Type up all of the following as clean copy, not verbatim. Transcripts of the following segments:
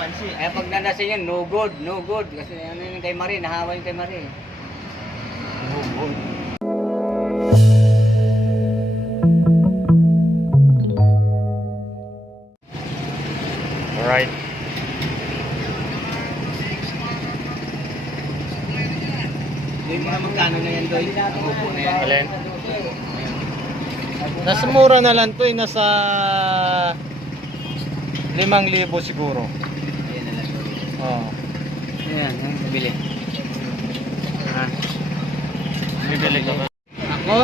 kalamansi. Eh, pag nalasin yun, no good, no good. Kasi ano yun kay Marie, nahawa yun kay Marie. No good. Alright. Yung mga magkano na yan doy? Ang upo na yan. Alin? Nasa mura na lang to eh. Nasa 5,000 siguro. Ayan na lang doy. Oo. Ayan, yung nabili. Ha? Bibili ka ba? Ako?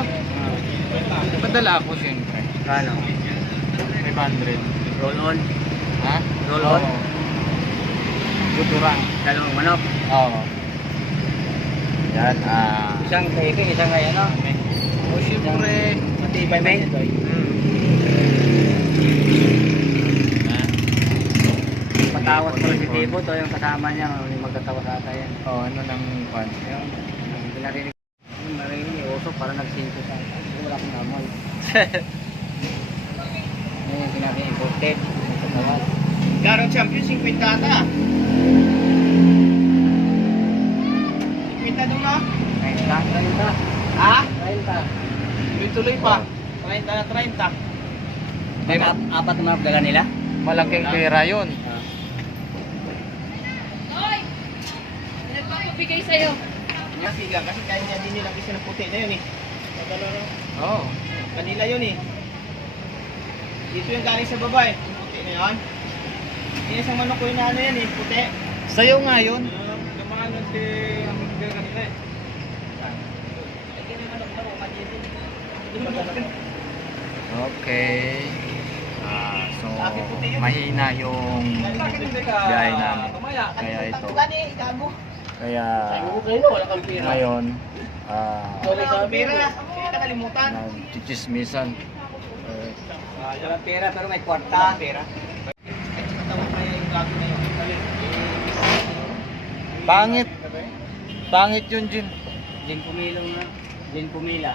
Padala ako siyempre. Kano? 500. Roll on? Ha? Roll on? Oo. Guturan. Dalawang manok? Oo. Yan, Isang kaiking, isang kay ano? O siyempre. Matibay ba yan doy? Patawad ko si Tibo, to yung kasama niya, yung magkatawa sa ata yan. Oh, ano nang pan? Yung pinarinig yung narinig yung usok para nagsinto sa akin. Wala akong namoy. Yung sinabi imported, magkatawad. Garang champion, 50 ata. 50 doon na? 30. Ha? 30. Tuloy pa. 30 na 30. Apat na mga dala nila? Malaking pera yun. Hoy! Nagpapabigay sa'yo. Siga, kasi kaya niya din nila kasi ng puti na yun eh. Oo. Kanila yun eh. Dito yung galing sa baba eh. Puti na yun. Yung isang manok ko yung ano yan eh, puti. Sa'yo nga yun. Gamahan si ang kanila eh. Okay. So, mahina yung biyahe namin. Kaya ito. Kaya ngayon, Wala kang pera. Hindi nakalimutan. nagchichismisan. Walang pera pero may kwarta. Pera. Tawag pa yung gago na yun. Pangit. Pangit yun, Jin. Din pumilong na. Din pumila.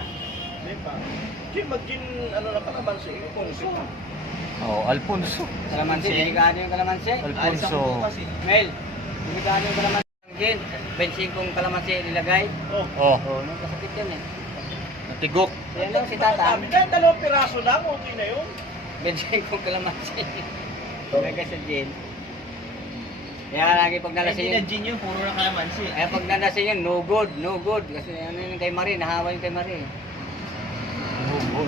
Jim, mag-gin, ano na kalaban sa iyo kung sino. Oh, Alfonso. Kalamansi, delikado yung kalamansi. Alfonso. Mel, delikado yung kalamansi. Din, bensin kong kalamansi nilagay. Oh, Oo, nagkasakit yan eh. natigok. Yan lang si Tata. Dahil 2 piraso lang, okay na yun. Bensin kong kalamansi. Nilagay sa gin. Kaya lagi pag Hindi nalasing na yun. gin yun, puro na kalamansi. Kaya pag nalasing yun, no good, no good. Kasi ano yun kay Marie, nahawa yun kay Marie. Oh,